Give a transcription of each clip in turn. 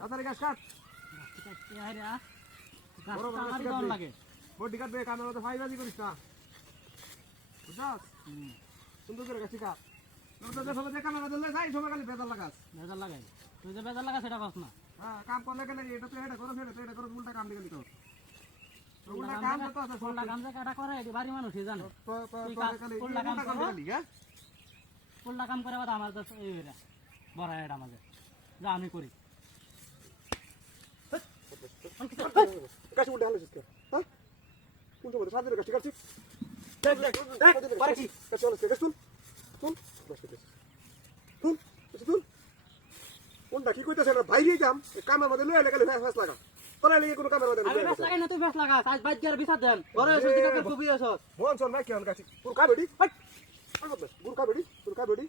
তাড়াতাড়ি গাছ কাট। বড় বড় গাছ কাটবে। বডি কাটবে, কামের মতো ফাইবাজি করিস না। বুঝছস? সুন্দর করে গাছ কাট। তোদের সবাই যে কামের মধ্যে যাই সময় খালি বেজাল লাগাস। বেজাল লাগাই। তুই যে বেজাল লাগা সেটা কস না। হ্যাঁ, কাম করলে গেলে এটা তো এটা করো সেটা তো এটা করো, উল্টা কাম দিলি তো। উল্টা কাম তো আছে, উল্টা কাম যে কাটা করে এটি বাড়ি মানুষই জানে। তো খালি উল্টা কাম উল্টা কাম করো। দিলি, হ্যাঁ? উল্টা কাম করে বাদ আমার তো এই হইরা বড় এটা আমাদের যা আমি করি। গাছ উল্টা হালিস কে? হ্যাঁ? কোন সময় সাদের গাছ কাটছিস? দেখ দেখ দেখ পারে কি? গাছ হালিস কে? গাছ তুল। তুল। গাছ তুল। তুল। গাছ তুল। কোনটা কি কইতাছ না বাইরে যাম, কামের মধ্যে লয়ে গেলে ফেস লাগা। তোরা লাগি কোনো কামের মধ্যে আমি বেশ লাগাই না, তুই বেশ লাগা। আজ বাইক গিয়ে বিচার দেন। ঘরে এসে দিকে তোর খুবই আছস। মন চল না কি আন গাছি। পুরো কাবেডি। হাট। পুরো কাবেডি, পুরো কাবেডি।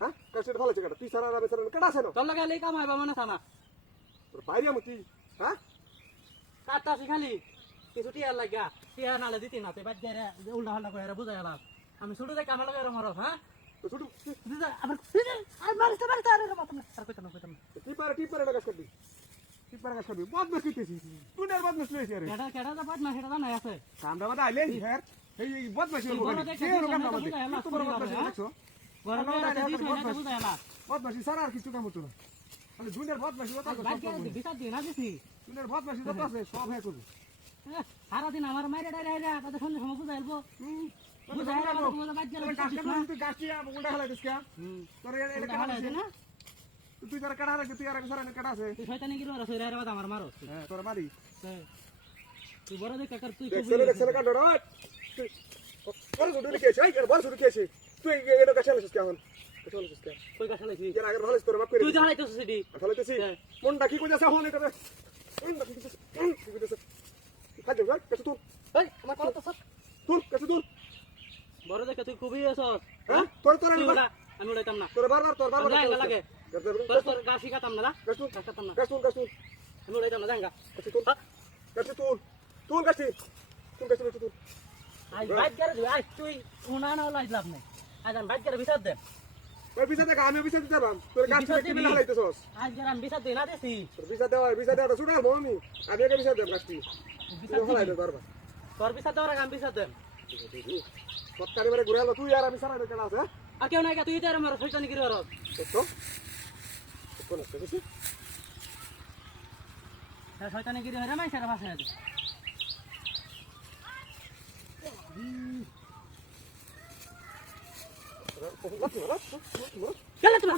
হ্যাঁ? গাছটা ভালো জায়গা। তুই সারা রাবে সারা কেডা আছে না? তোর লাগা এই কাম হইবা মনে থানা। তোর বাইরে আমতি। হ্যাঁ? কাটতা শিখালি কিছু টিয়ার লাগা। টিয়ার নালে দিতি না, তুই বাইক গিয়ে উল্টা হল্লা করে বুঝাই আলাম। আমি ছোট থেকে আমার লাগে মারস, হ্যাঁ? তো ছোট দিদা আবার আর মারিস আরে মারতাম না। আর কইতাম না। টি পারে গাছ কাটবি। টি পারে গাছ কাটবি। বদমাশ কইতেছিস। তুই না বদমাশ লইছিস আরে। কেডা যা পাট না সেটা জানা আছে। কামটা বাদা আইলে হ্যাঁ। এই বদমাশি হলো বড় গাড়ি। দেখে কে দিছ কাম না, না বুঝাই আলাম। তো বড় বদমাশি দেখছো? ঘরে দিছ না, বুঝাই আলাম। বদমাশি সারা আর কিছু কাম হতো না। মানে দুনিয়ার বদমাশি তো আছে বাইক সব। গিয়ে বিচার দিই না দিছি। দুনিয়ার বদমাশি তো আছে সব হ্যাঁ করবি। সারাদিন আমার মাইরে ডাইরে আইরা তাদের সন্ধ্যে সময় বুঝাই আলবো। বুঝাই আইরা তোমাদের বাইক গিয়ে গাছ কাটলে তুই গাছটি উল্টা হালাই দিস কে? তোর এটা কাটা আছে না তুই যারা কাটা আছে তুই আর এক সারা কাটা আছে। তুই শয়তানি কি রস হইরা বাদ আমার মারো। হ্যাঁ তোর মারি। তুই বড় দেখ কাকার তুই দেখছেন কাটা রাত। বড় ছোট লিখেছে এই বড় ছোট লিখেছে। তুই এটা গাছ হালাইছিস কেমন? গাছ হালাইছিস কে? কই গাছ লাইছি এর আগে ভালো তোর মাপ করে তুই জানাইতেছিস সেটি হালাইতেছি। মনটা কি কইতাছে হল এটা? মনটা কি কইতাছে? কি কইতাছে? খাজে ভাই কত তুই? এই আমার কত সব তুই কত তুই? বড় দেখ তুই খুবই আছস। হ্যাঁ তোর আমি উড়াইতাম না। তোর বারবার জাঙ্গা লাগে তোর গাছ শিখাতাম না গাছ তুল শিখাতাম না। গাছ তুল আমি উড়াইতাম না জাঙ্গা। গাছ তুল গাছ তুল গাছ তুল আই বাইক গিয়ে দিবি আই তুই উনা না লাইজ লাভ নাই। আজ আমি বাইক গিয়ে বিচার দে। ওই বিছা দেখা আমি বিছা দিতে পারলাম তোর গাছ থেকে কি হালাইতেছস? আজ গিয়ে আমি বিচার দিই না দিছি। তোর বিছা দেওয়া ছুটে আলবো আমি আগে বিছা দেব গাছটি তুই হালাই দে বারবার তোর বিচার দেওয়ার আগে আমি বিচার দেন। সত্তারি বারে ঘুরে আলো তুই আর আমি সারা কেনা আছে আর কেউ নাই তুই তার আমার শয়তানি কি রস। তো কোন আছে বেশি শয়তানি কি রে মাই সারা ভাষা আছে। চল তুমি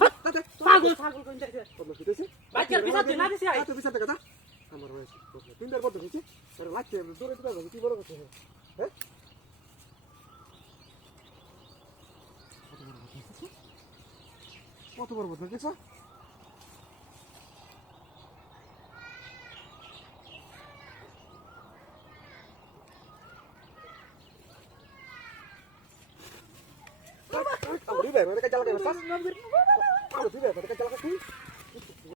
পাগল কোন যাইছে বাইক গিয়ে বিচার দিই না দিছি আই তুই বিছা দেখা দা আমার হয়েছে তিনবার বড় হয়েছে আরে লাগছে দূরে দিতে হবে কি বড় কথা হ্যাঁ কত বড় কথা দেখছ Aku di mana? Mereka jalan ke atas. Aku di mana? Mereka jalan ke sini.